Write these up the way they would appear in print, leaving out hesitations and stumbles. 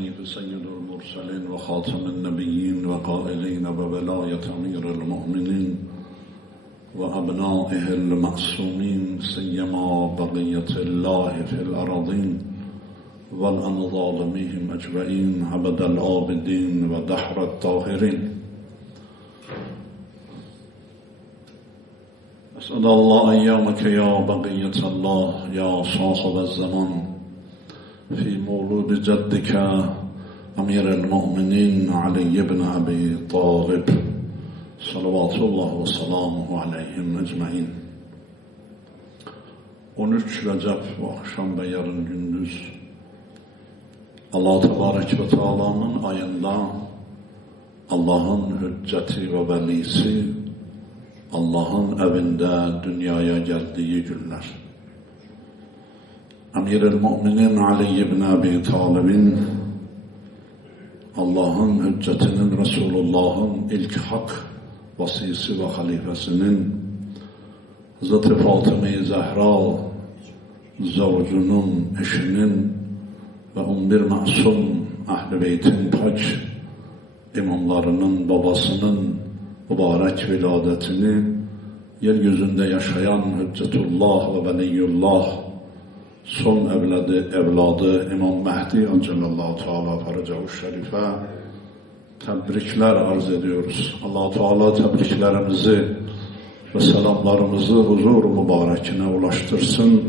الشريف سيد المرسلين وخاتم النبيين وقائلين بولاية أمير المؤمنين وأبنائه المعصومين سيما بقية الله في الأراضين والأن ظالميهم أجمعين عبد العابدين ودحر الطاهرين. أسأل الله أيامك يا بقية الله يا صاحب الزمان في مولود جدك أمير المؤمنين علي بن أبي طالب صلوات الله وسلامه عليهم أجمعين. 13 Recep bu akşam ve yarın gündüz Allah Tebarek ve Teala'nın ayında Allah'ın hücceti ve velisi Allah'ın evinde dünyaya geldiği günler. Emir-el-Mu'minin Ali ibn Abi Talib'in Allah'ın hüccetinin Resulullah'ın ilk hak vasisi ve halifesinin Hazreti Fatıma-i Zehra zavcunun, eşinin ve 11 masum Ahl-i Beyt'in pak imamlarının babasının mübarek viladetini yeryüzünde yaşayan Hüccetullah ve Veliyullah son evladı İmam Mehdi Acellallahu Teala Faracahu Şerife tebrikler arz ediyoruz. Allah-u Teala tebriklerimizi ve selamlarımızı huzur mübarekine ulaştırsın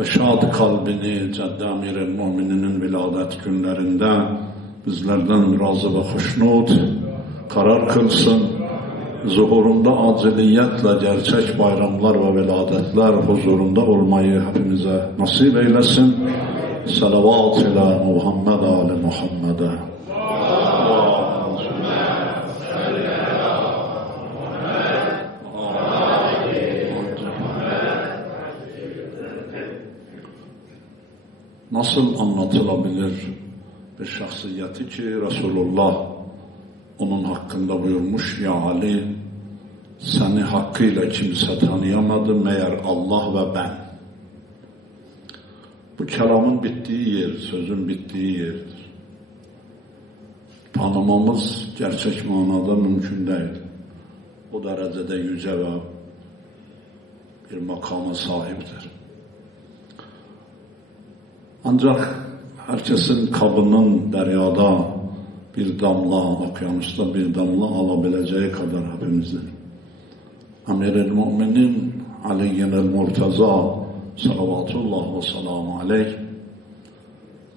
ve şad kalbini Ceddi Emir-i Mu'mininin viladet günlerinde bizlerden razı ve hoşnut karar kılsın. Zuhurunda aciliyetle gerçek bayramlar ve veladetler huzurunda olmayı hepimize nasip eylesin. Salavat ila Muhammed ali Muhammed'e. Nasıl anlatılabilir bir şahsiyeti ki Resulullah onun hakkında buyurmuş, ya Ali seni hakkıyla kimse tanıyamadı meğer Allah ve ben. Bu kelamın bittiği yer, sözün bittiği yerdir. Tanımamız gerçek manada mümkün değil. O derecede yüce ve bir makama sahiptir. Ancak herkesin kabının deryada bir damla, okyanusta bir damla alabileceği kadar hepimizin. Emir-i Mu'minin Aliyyil Murtaza salavatullah ve selamu aleyh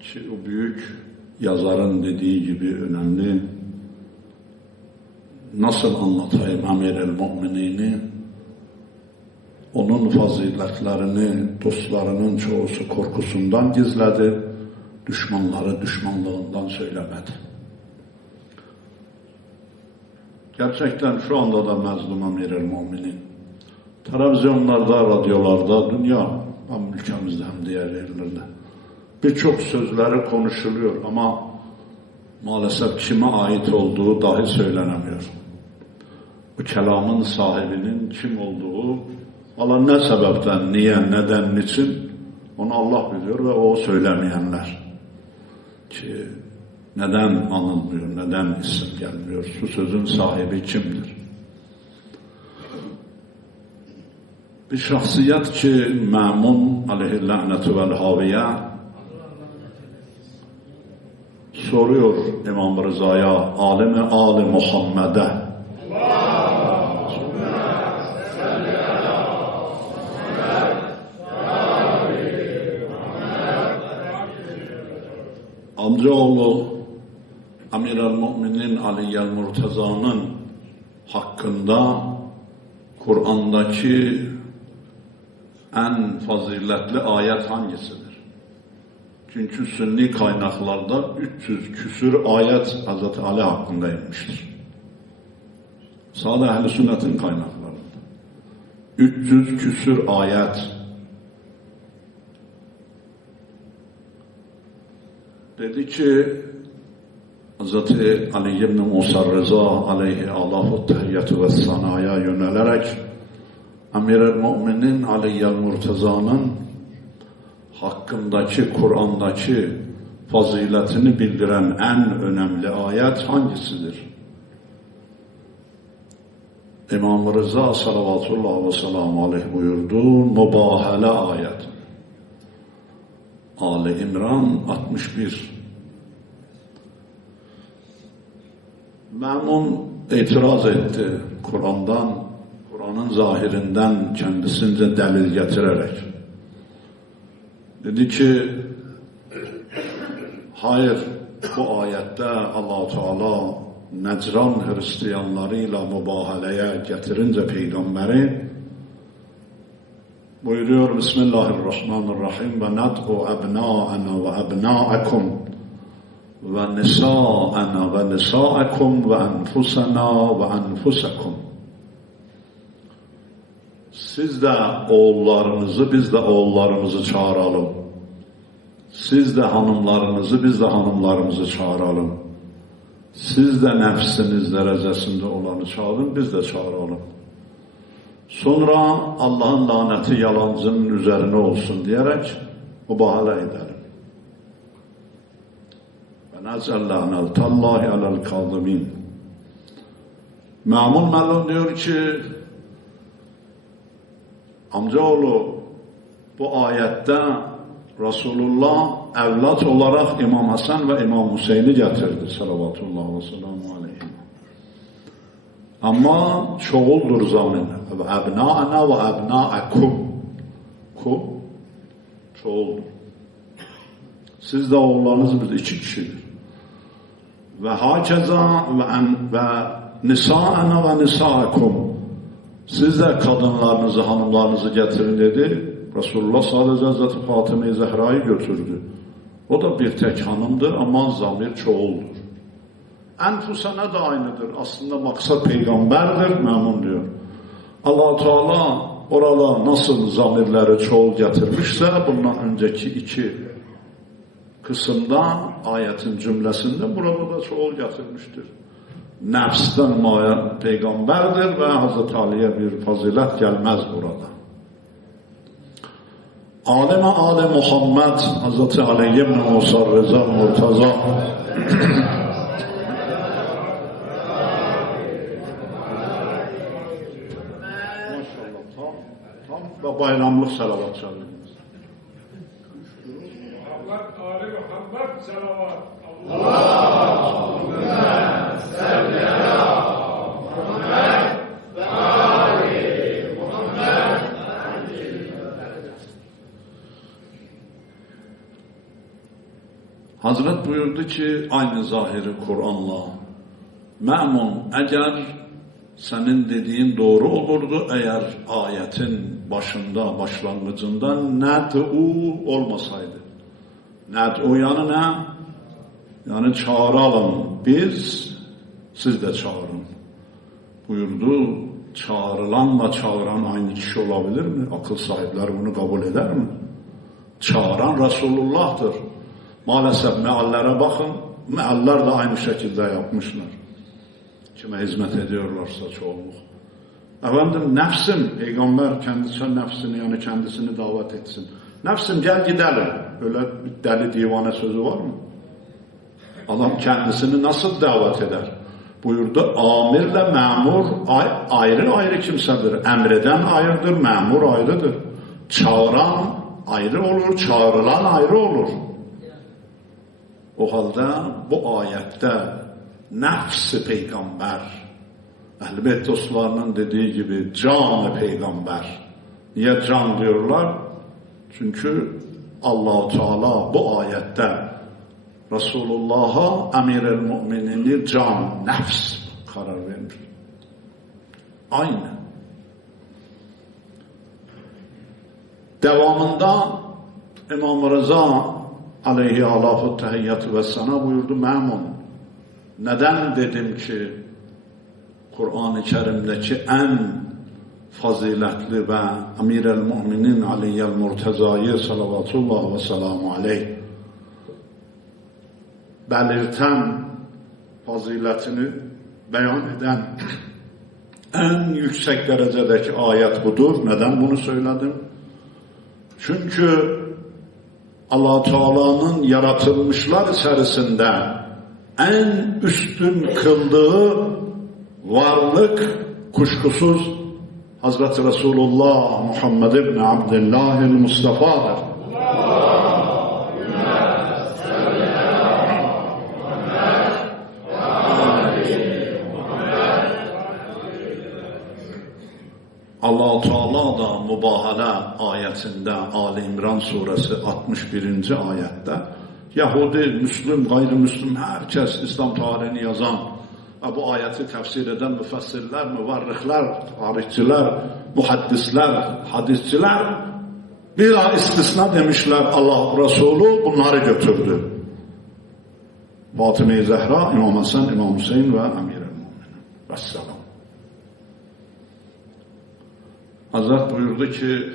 ki o büyük yazarın dediği gibi önemli. Nasıl anlatayım Emir-i Mu'minini? Onun faziletlerini dostlarının çoğusu korkusundan gizledi, düşmanları düşmanlığından söylemedi. Gerçekten şu anda da mezlum Emir-i Mu'minin televizyonlarda, radyolarda, dünya hem ülkemizde hem diğer yerlerde birçok sözleri konuşuluyor ama maalesef kime ait olduğu dahi söylenemiyor. Bu kelamın sahibinin kim olduğu, Allah ne sebepten, niye, neden, niçin onu Allah biliyor ve o söylemeyenler ki neden anılmıyor, neden isim gelmiyor, şu sözün sahibi kimdir? Bir şahsiyet ki Məmun aleyhillânetu vel haviye soruyor İmam Rıza'ya, alimi Ali Muhammed'e, amcaoğlu Emir-el-Mu'minin Aliyyil Murtaza'nın hakkında Kur'an'daki en faziletli ayet hangisidir? Çünkü sünni kaynaklarda 300 küsür ayet Hazreti Ali hakkında inmiştir. Sadece Ehl-i Sünnet'in kaynaklarında 300 küsür ayet. Dedi ki Hazreti Ali ibn Musa Rıza aleyhi Allahu tehiyyatü ve sanaya yönelerek Emir-el-Mu'minin Aliyyil Murtaza'nın hakkındaki Kur'an'daki faziletini bildiren en önemli ayet hangisidir? İmam Rıza salavatullah ve selamu aleyh buyurdu, mübahale ayet. Ali İmran 61. Məmun itiraz etti Kur'an'ın zahirinden kendisince delil getirerek. Dedi ki, hayır, bu ayette Allah-u Teala Necran Hristiyanlarıyla mübahaleye getirince peygamberi buyuruyor, Bismillahirrahmanirrahim, ve nad'u ebnâena ve ebnâekum ve nisâena ve nisâekum ve enfusena ve enfusekum. Siz de oğullarınızı, biz de oğullarımızı çağıralım. Siz de hanımlarınızı, biz de hanımlarımızı çağıralım. Siz de nefsiniz derecesinde olanı çağırın, biz de çağıralım. Sonra Allah'ın laneti yalancının üzerine olsun diyerek mübahale edelim. Ve nezellâne tallahi alel kâzimîn. Məmun Mellon diyor ki, amcaoğlu bu ayette Resulullah evlat olarak İmam Hasan ve İmam Hüseyin'i getirdi salavatullah ve selamu aleyhi. Ama çoğuldur zamin. Ve ebnâena ve ebnâekum. Kum çoğuldur. Siz de oğullarınız biz 2 kişidir. Ve hakeza ve nisâena ve nisâekum. Siz de kadınlarınızı, hanımlarınızı getirin dedi. Resulullah sadece Hazreti Fatıma-i Zehra'yı götürdü. O da bir tek hanımdır ama zamir çoğuldur. Enfusana da aynıdır. Aslında maksat peygamberdir, Məmun diyor. Allah-u Teala orada nasıl zamirleri çoğul getirmişse bundan önceki 2 kısımda ayetin cümlesinde burada da çoğul getirmiştir. Nefsten maya peygamberdir ve Hazreti Ali'ye bir fazilet gelmez burada. Aleme Ali Muhammed Hazreti Ali ibn Musa Rıza Murtaza maşallah tam ve bayramlık salavat çalıyoruz. Ali Muhammed salavat. Allahümme salli ala Muhammed ve Ali Muhammed. Hazret buyurdu ki aynı zahiri Kur'an'la, Məmun, eğer senin dediğin doğru olurdu, eğer ayetin başlangıcında ned'u olmasaydı. Ned'u yani ne? Yani çağıralım biz, siz de çağırın buyurdu. Çağrılanla çağıran aynı kişi olabilir mi? Akıl sahipleri bunu kabul eder mi? Çağıran Resulullah'tır. Maalesef meallere bakın, mealler de aynı şekilde yapmışlar. Kime hizmet ediyorlarsa çoğunluk. Efendim nefsim, peygamber kendisi nefsini yani kendisini davet etsin. Nefsim gel gidelim. Öyle bir deli divane sözü var mı? Adam kendisini nasıl davet eder? Buyurdu, amirle memur ayrı ayrı kimsedir. Emreden ayrıdır, memur ayrıdır. Çağıran ayrı olur, çağrılan ayrı olur. O halde bu ayette nefs-i peygamber, Ehl-i Beyt dostlarının dediği gibi can-ı peygamber. Niye can diyorlar? Çünkü Allah-u Teala bu ayette Resulullah'a emir-el müminini can, nefs karar vermiş. Aynı. Devamında İmam Rıza aleyhi alâhu tehiyyatü ve sana buyurdu, Məmun, neden dedim ki Kur'an-ı Kerim'deki en faziletli ve emir-el müminin Aliyyel Murteza'yı salavatullah ve selamu aleyh belirten, faziletini beyan eden en yüksek derecedeki ayet budur. Neden bunu söyledim? Çünkü Allah Teala'nın yaratılmışlar içerisinde en üstün kıldığı varlık kuşkusuz Hazreti Resulullah Muhammed ibn Abdillah'il Mustafa'dır. Allah Teala da mübahala ayetinde Ali İmran suresi 61. ayette Yahudi, Müslüm, gayrimüslim herkes İslam tarihini yazan bu ayeti tefsir eden müfessirler, müvarrihler, tarihçiler, muhaddisler, hadisçiler bila istisna demişler Allah Resulü bunları götürdü. Fatıma-i Zehra, İmam Hasan, İmam Hüseyin ve Emir-el-Müminin. Vesselam. Hazret buyurdu ki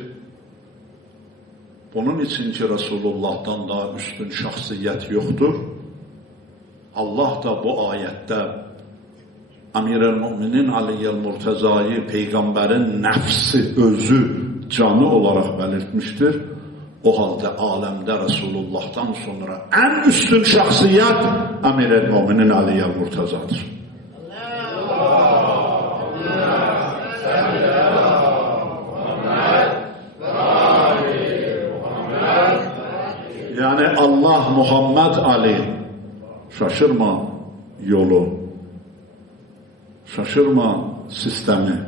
bunun için ki Resulullah'tan daha üstün şahsiyet yoktur. Allah da bu ayette Emir-el-Müminin Aliyyel-Murteza'yı peygamberin nefsi, özü, canı olarak belirtmiştir. O halde alemde Resulullah'tan sonra en üstün şahsiyet Emir-el-Müminin Aliyyel-Murteza'dır. Yani Allah Muhammed Ali, şaşırma yolu, şaşırma sistemi.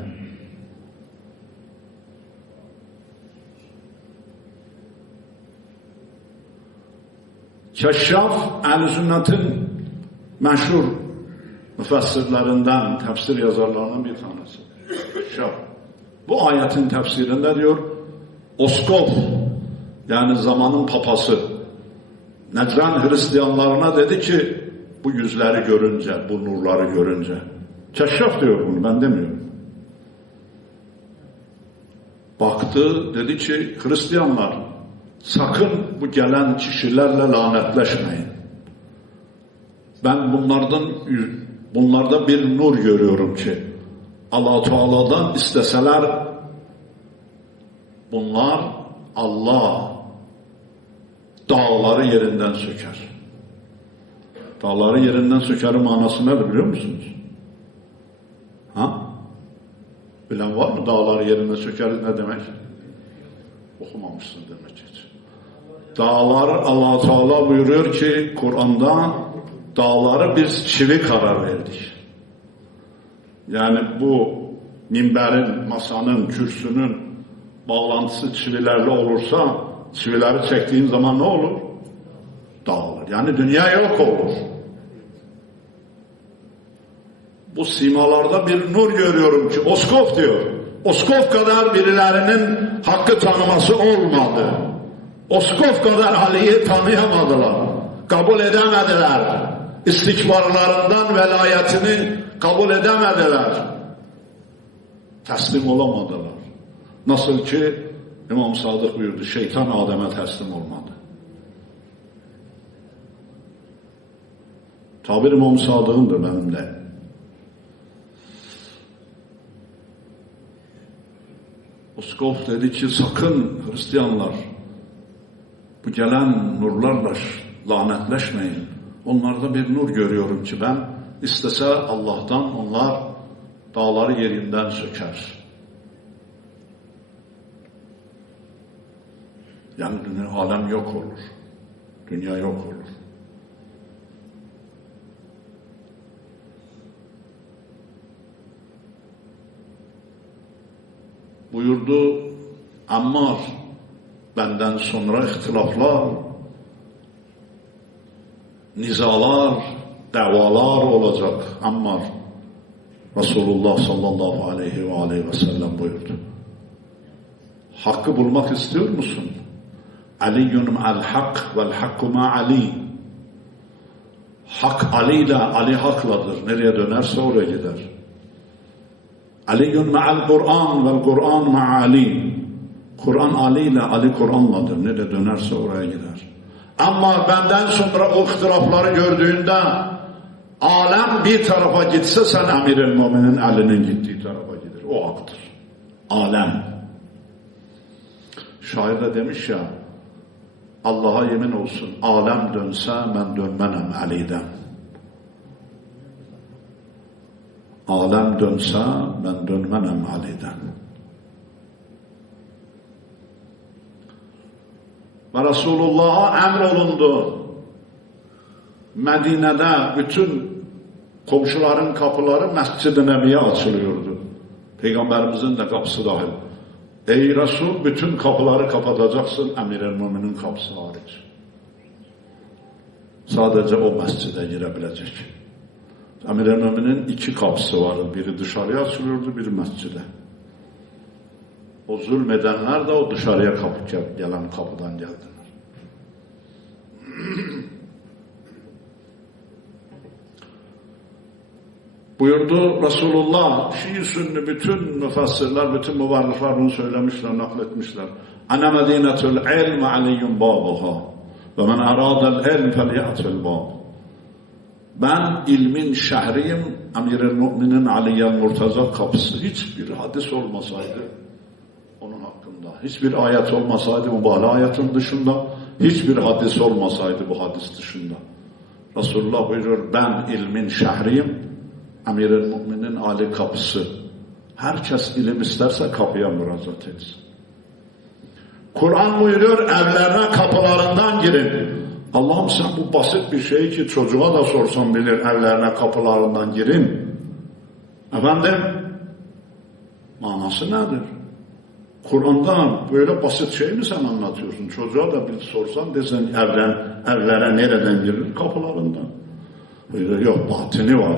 Keşşaf, Ehl-i Sünnet'in meşhur müfessirlerinden, tefsir yazarlarından bir tanesi. Keşşaf. Bu ayetin tefsirinde diyor, Oskop, yani zamanın papası, Necran Hristiyanlarına dedi ki, bu yüzleri görünce, bu nurları görünce, Keşşaf diyor bunu, ben demiyorum. Baktı, dedi ki, Hristiyanlar, sakın bu gelen kişilerle lanetleşmeyin. Ben bunlarda bir nur görüyorum ki, Allah Teala'dan isteseler, bunlar Allah dağları yerinden söker. Dağları yerinden sökerin manası nedir biliyor musunuz? Ha? Bilen var mı dağları yerinden söker ne demek? Okumamışsın demek hiç. Dağlar, Allah Teala buyuruyor ki Kur'an'da dağları biz çivi karar verdik. Yani bu minberin, masanın, kürsünün bağlantısı çivilerle olursa çivileri çektiğin zaman ne olur? Dağılır. Yani dünya yok olur. Bu simalarda bir nur görüyorum ki Oskop diyor. Oskop kadar birilerinin hakkı tanıması olmadı. Oskop kadar Ali'yi tanıyamadılar. Kabul edemediler. İstikbarlarından velayetini kabul edemediler. Teslim olamadılar. Nasıl ki İmam Sadık buyurdu, şeytan Adem'e teslim olmadı. Tabir İmam Sadık'ındır benim de. Oskop dedi ki sakın Hristiyanlar bu gelen nurlarla lanetleşmeyin. Onlarda bir nur görüyorum ki ben istese Allah'tan onlar dağları yerinden söker. Yani dünya, alem yok olur. Dünya yok olur. Buyurdu Ammar, benden sonra ihtilaflar, nizalar, davalar olacak. Ammar, Resulullah sallallahu aleyhi ve sellem buyurdu. Hakkı bulmak istiyor musun? Aliyyun ma'al hak vel hakku ma'ali. Hak Ali ile Ali hakladır. Nereye dönerse oraya gider. Aliyyun ma'al Kur'an vel Kur'an ma'ali. Kur'an Ali ile Ali Kur'an'ladır. Nereye dönerse oraya gider. Ama benden sonra o ihtilafları gördüğünde alem bir tarafa gitse sen Emir-el-Müminin Ali'nin gittiği tarafa gider. O haktır. Alem. Şair de demiş ya, Allah'a yemin olsun, alem dönse ben dönmenem Ali'den. Alem dönse ben dönmenem Ali'den. Ve Resulullah'a emrolundu. Medine'de bütün komşuların kapıları Mescid-i Nebi'ye açılıyordu. Peygamberimizin de kapısı dahil. Ey Resul, bütün kapıları kapatacaksın, Emir-el-Müminin kapısı hariç. Sadece o mescide girebilecek. Emir-el-Müminin 2 kapısı vardı. Biri dışarıya açılıyordu, biri mescide. O zulmedenler de o dışarıya gelen kapıdan geldiler. Buyurdu Resulullah, Şii Sünni bütün müfessirler, bütün müvarrifler bunu söylemişler, nakletmişler. Ana medinetul ilm aliyyun babuha ve men aradel ilm felya'til bab. Ben ilmin şehriyim, Emir-el-Mu'minin Aliyyel Murtaza kapısı. Hiçbir hadis olmasaydı onun hakkında, hiçbir ayet olmasaydı mübarek ayetin dışında, hiçbir hadis olmasaydı bu hadis dışında. Resulullah buyuruyor, ben ilmin şehriyim, Emir-el-Mu'minin Ali kapısı. Herkes ilim isterse kapıya müracaat etsin. Kur'an buyuruyor, evlerine kapılarından girin. Allah'ım sen bu basit bir şey ki çocuğa da sorsan bilir, evlerine kapılarından girin. Efendim, manası nedir? Kur'an'da böyle basit şey mi sen anlatıyorsun? Çocuğa da bir sorsan desen evlere nereden girir? Kapılarından. Böyle yok, batini var.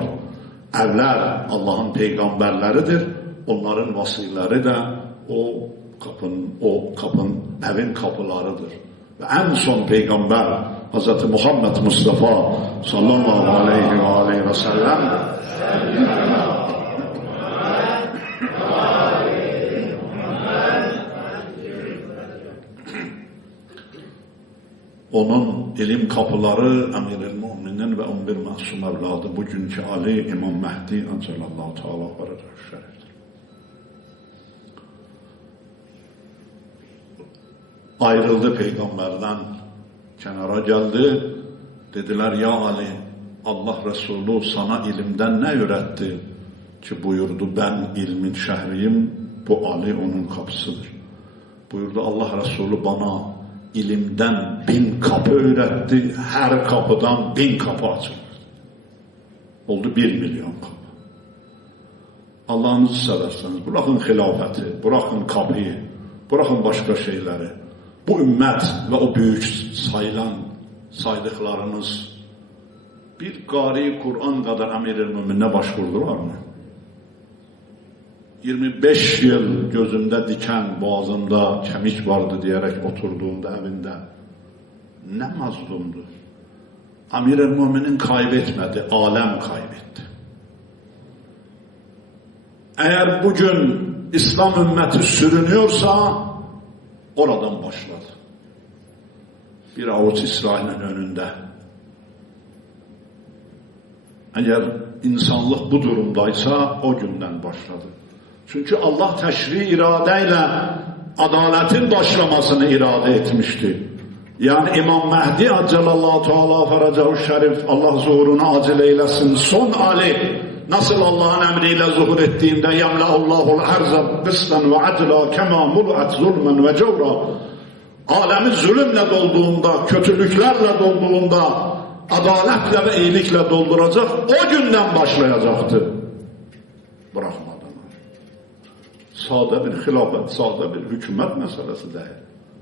Evler Allah'ın peygamberleridir. Onların vasileri de o kapın, evin kapılarıdır. Ve en son peygamber Hz. Muhammed Mustafa sallallahu aleyhi ve sellem onun ilim kapıları Emir-el-Mu'minin ve 11 masum evladı bugünkü Ali İmam Mehdi Acelallahu Teala Faracahu Şerif'tir. Ayrıldı peygamberden, kenara geldi. Dediler ya Ali, Allah Resulü sana ilimden ne öğretti? Ki buyurdu ben ilmin şehriyim, bu Ali onun kapısıdır. Buyurdu Allah Resulü bana ilimden 1000 kapı öğretti, her kapıdan 1000 kapı açılır. Oldu 1 milyon kapı. Allah'ınızı severseniz bırakın hilafeti, bırakın kapıyı, bırakın başka şeyleri. Bu ümmet ve o büyük saydıklarınız bir gari Kur'an kadar Emir-el-Mümin'e başvurdular mı? 25 yıl gözümde diken, boğazımda kemik vardı diyerek oturduğunda evinde ne mazlumdu. Emir-el-Müminin kaybetmedi, alem kaybetti. Eğer bugün İslam ümmeti sürünüyorsa oradan başladı. Bir avuç İsrail'in önünde. Eğer insanlık bu durumdaysa o günden başladı. Çünkü Allah teşri iradeyle adaletin başlamasını irade etmişti. Yani İmam Mehdi Acelallahu Teala Faracahu Şerif Allah zuhurunu acil eylesin. Son Ali nasıl Allah'ın emriyle zuhur ettiğinde yemla'ullahul arza kıstan ve adla kema mul'at zulmen ve cevra. Alemi zulümle dolduğunda, kötülüklerle dolduğunda adaletle ve iyilikle dolduracak, o günden başlayacaktı. Bırakmadılar. Sade bir hilafet, sade bir hükümet meselesi değil.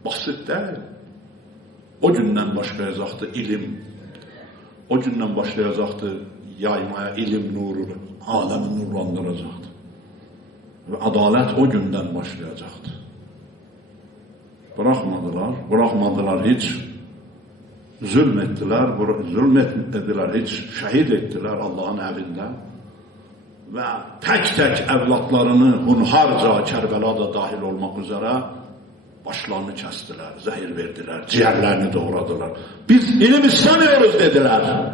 Basit değil. O günden başlayacaktı ilim. O günden başlayacaktı yaymaya ilim nurunu, alemi nurlandıracaktı. Ve adalet o günden başlayacaktı. Bırakmadılar hiç. Zulmettiler hiç. Şehit ettiler Allah'ın evinden. Ve tek tek evlatlarını hunharca Kerbela'da dahil olmak üzere başlarını kestiler, zehir verdiler, ciğerlerini doğradılar. Biz ilim istemiyoruz dediler.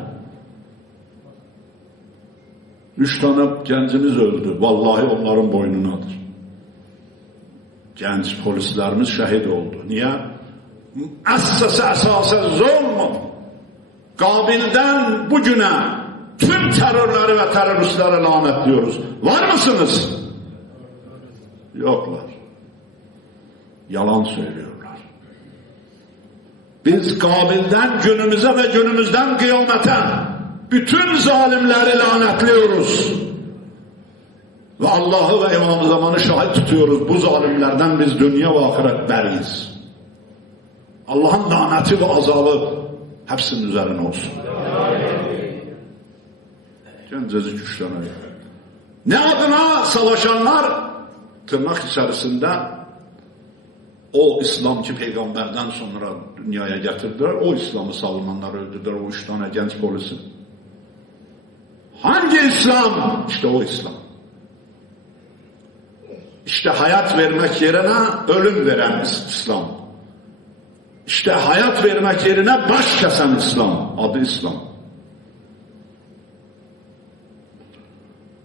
3 tane gencimiz öldü. Vallahi onların boynunadır. Genç polislerimiz şehit oldu. Niye? əsası zulm, Qabildən bugünə tüm terörleri ve teröristleri lanetliyoruz. Var mısınız? Yoklar. Yalan söylüyorlar. Biz Qabildən günümüze ve günümüzden kıyamete bütün zalimleri lanetliyoruz. Ve Allah'ı ve İmam-ı Zaman'ı şahit tutuyoruz. Bu zalimlerden biz dünya ve ahiret beriyiz. Allah'ın laneti ve azabı hepsinin üzerine olsun. Gencecik güçlənir. Ne adına savaşanlar tırnak içerisinde o İslam ki peygamberden sonra dünyaya getirdiler, o İslam'ı savunanları öldürdüler, o 3 tane genç polisi. Hangi İslam? İşte o İslam. İşte hayat vermek yerine ölüm veren İslam. İşte hayat vermek yerine baş kesen İslam. Adı İslam.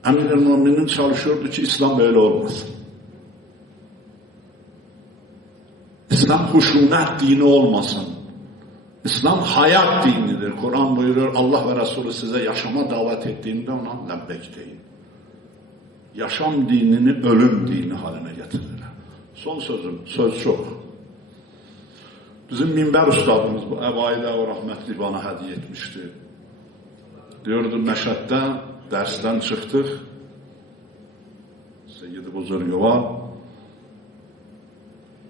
Emir-i çalışıyordu ki İslam böyle olmasın. İslam huşunet dini olmasın. İslam hayat dinidir. Kur'an buyuruyor, Allah ve Resulü size yaşama davet ettiğinde ona lebbek deyin. Yaşam dinini ölüm dini haline getirdiler. Son sözüm, söz çok. Bizim minber ustadımız bu Əbayidə o rahmetli bana hediye etmişti. Diyordu Məşəddə dersten çıktık. Seyyid-i Buzurgova.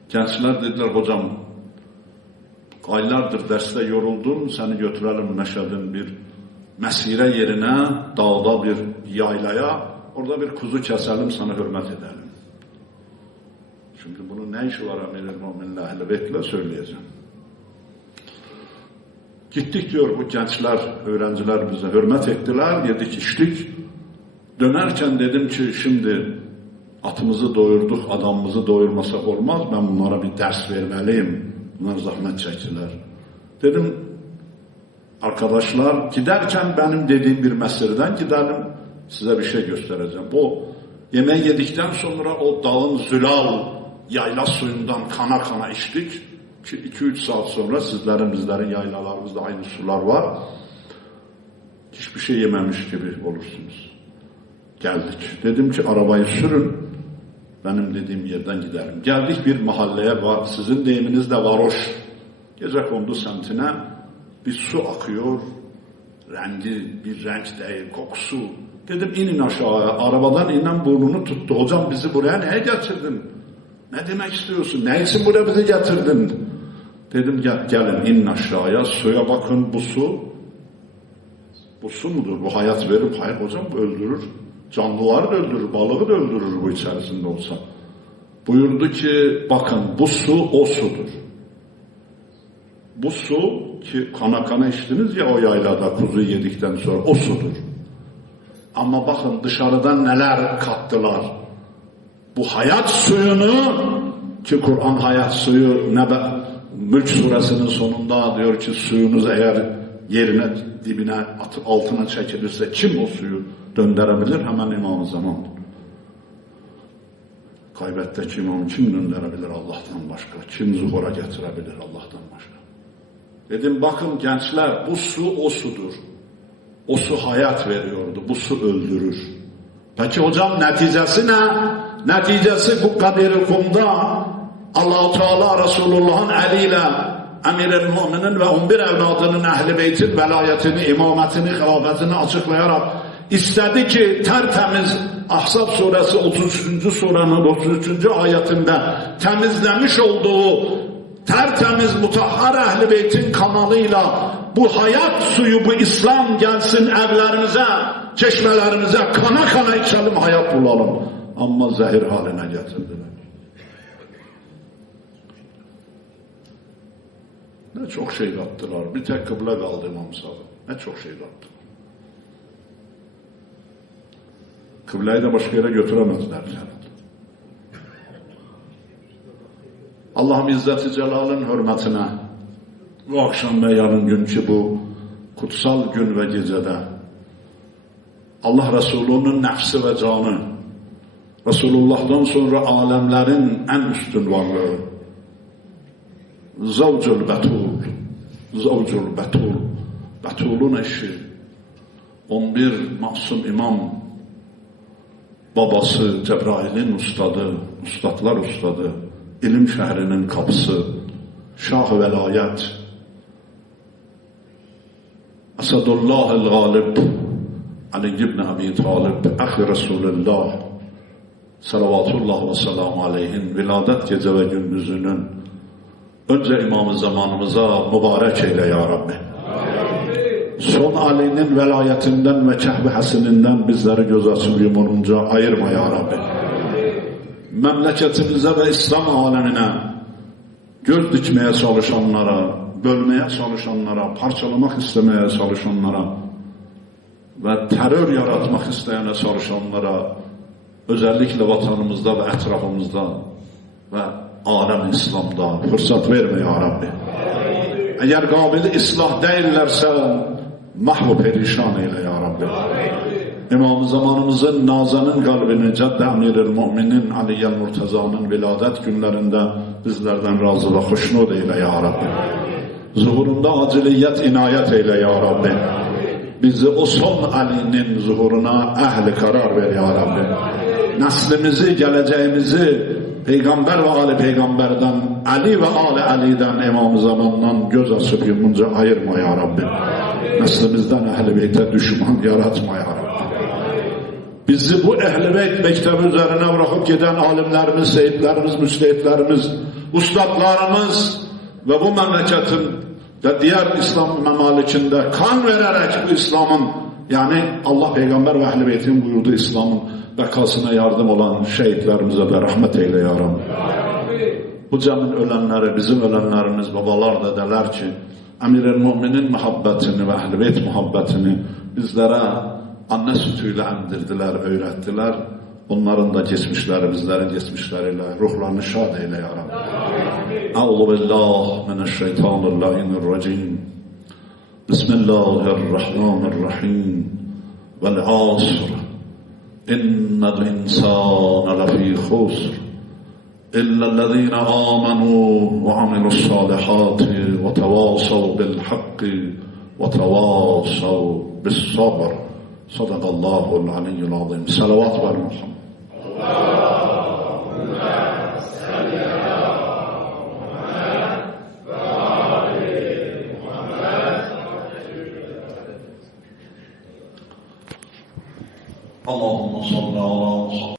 Gençler dediler hocam aylardır derste yoruldum, seni götürelim Məşədin bir mesire yerine, dağda bir yaylaya, orada bir kuzu keselim, sana hürmet edelim. Şimdi bunun ne işi var Emir-i Mümin'le Ehl-i Beyt'le söyleyeceğim. Gittik diyor bu gençler, öğrenciler bize hürmet ettiler, yedik içtik. Dönerken dedim ki şimdi atımızı doyurduk, adamımızı doyurmasak olmaz, ben bunlara bir ders vermeliyim. Bunlar zahmet çektiler. Dedim arkadaşlar giderken benim dediğim bir meseleden gidelim, size bir şey göstereceğim. O yemeği yedikten sonra o dağın zülal yayla suyundan kana kana içtik. 2-3 saat sonra bizlerin yaylalarımızda aynı sular var. Hiçbir şey yememiş gibi olursunuz. Geldik. Dedim ki arabayı sürün. Benim dediğim yerden gidelim. Geldik bir mahalleye, var. Sizin deyiminizde varoş. Gecekondu semtine bir su akıyor. Rengi bir renk değil, kokusu. Dedim inin aşağıya. Arabadan inen burnunu tuttu. Hocam bizi buraya neye getirdin? Ne demek istiyorsun? Ne için buraya bizi getirdin? Dedim gelin inin aşağıya. Suya bakın, bu su. Bu su mudur? Bu hayat verir. Hayır hocam, bu öldürür. Canlıları da öldürür, balığı da öldürür bu içerisinde olsa. Buyurdu ki bakın bu su o sudur. Bu su ki kana kana içtiniz ya o yaylada kuzuyu yedikten sonra o sudur. Ama bakın dışarıdan neler kattılar. Bu hayat suyunu ki Kur'an hayat suyu Mülk suresinin sonunda diyor ki suyunuz eğer yerine dibine altına çekilirse kim o suyu döndürebilir? Hemen İmam-ı Zaman. Kaybetteki imamı kim döndürebilir Allah'tan başka? Kim zuhura getirebilir Allah'tan başka? Dedim bakın gençler bu su o sudur. O su hayat veriyordu. Bu su öldürür. Peki hocam neticesi ne? Neticesi bu Kadir-i Kum'da Allah-u Teala Resulullah'ın eliyle Emir-i Müminin ve 11 evladının Ehl-i Beyt'in velayetini, imametini, hilafetini açıklayarak istedi ki tertemiz Ahzab suresi 33. surenin 33. ayetinde temizlemiş olduğu tertemiz mutahhar Ehl-i Beyt'in kanalıyla bu hayat suyu, bu İslam gelsin evlerimize, çeşmelerimize, kana kana içelim, hayat bulalım. Ama zehir haline getirdiler. Ne çok şey kattılar. Bir tek kıble kaldı İmam Sa'da. Ne çok şey kattılar. Kıbleyi de başka yere götüremezler. Allah'ım İzzet-i Celal'ın hürmetine bu akşam ve yarın günkü bu kutsal gün ve gecede Allah Resulü'nün nefsi ve canı Resulullah'tan sonra alemlerin en üstün varlığı Zavcul Betul, Zavcul Betul, Betul'un eşi, 11 masum imam, babası Cebrail'in ustadı, ustadlar ustadı, ilim şehrinin kapısı, Şah-ı Velayet, Esadullah el-Galib, Ali ibn Abi Talib, Ahi Resulullah, salavatullah ve selamu aleyhin, viladet gece ve gündüzünün önce imam-ı zamanımıza mübarek eyle ya Rabbi. Son Ali'nin velayetinden ve kehb-i hasininden bizleri göz açıp yumulunca ayırma ya Rabbi. Memleketimize ve İslam alemine göz dikmeye çalışanlara, bölmeye çalışanlara, parçalamak istemeye çalışanlara ve terör yaratmak isteyene çalışanlara, özellikle vatanımızda ve etrafımızda ve alem İslam'da fırsat verme ya Rabbi. Eğer kabili ıslah değillerse mahvu perişan eyle ya Rabbi. İmam-ı zamanımızın nazenin kalbini Cedde Emiril Müminin Aliyyel Murteza'nın viladet günlerinde bizlerden razı ve hoşnut eyle ya Rabbi. Zuhurunda aciliyet inayet eyle ya Rabbi. Bizi o son Ali'nin zuhuruna ehli karar ver ya Rabbi. Neslimizi, geleceğimizi Peygamber ve Ali Peygamber'den, Ali ve Ali Ali'den, İmam-ı Zaman'dan göz açıp yumunca ayırma ya Rabbi. Neslimizden Ehl-i Beyt'e düşman yaratma ya Rabbi. Bizi bu Ehl-i Beyt mektebi üzerine bırakıp giden alimlerimiz, seyitlerimiz, müstehitlerimiz, ustadlarımız ve bu memleketin ve diğer İslam memalikinde kan vererek bu İslam'ın, yani Allah Peygamber ve Ehl-i Beyt'in buyurduğu İslam'ın bekasına yardım olan şehitlerimize de rahmet eyle ya Rabbi. Bu cəmin ölenleri, bizim ölenlerimiz, babalar, dedeler ki Emir-el Müminin muhabbetini ve Ehl-i Beyt muhabbetini bizlere anne sütüyle emdirdiler, öğrettiler. Onların da geçmişleri, bizlerin geçmişleriyle ruhlarını şad eyle ya Rabbi. Euzu billahi mineşşeytanirracim. Bismillahirrahmanirrahim. Vel asr. İnnel insane lefî khusr. İllellezîne âmenû ve amilussâlihâti ve tevâsav bilhakkı ve tevâsav bissabr. Sadakallahul aliyyul azim. Salavat var Muhammed. Allahümme salli ala